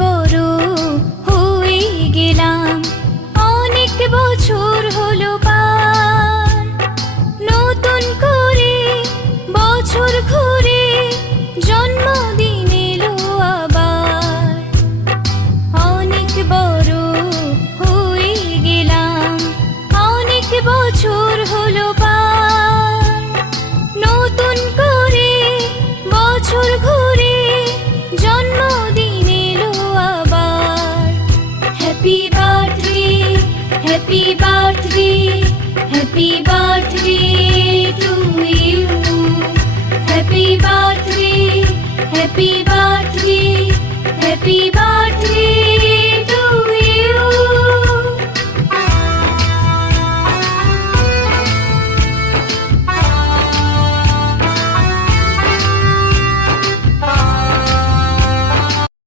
বড় হয়ে গেলাম, অনেক বছর হলো পার। নতুন করে বছর ঘুরে জন্মদিন এলো আবার। অনেক বড় হয়ে গেলাম, অনেক বছর হলো পার। নতুন করে বছর ঘুরে জন্মদিন এলো আবার। Happy birthday, happy birthday, happy birthday to you. Happy birthday, happy birthday, happy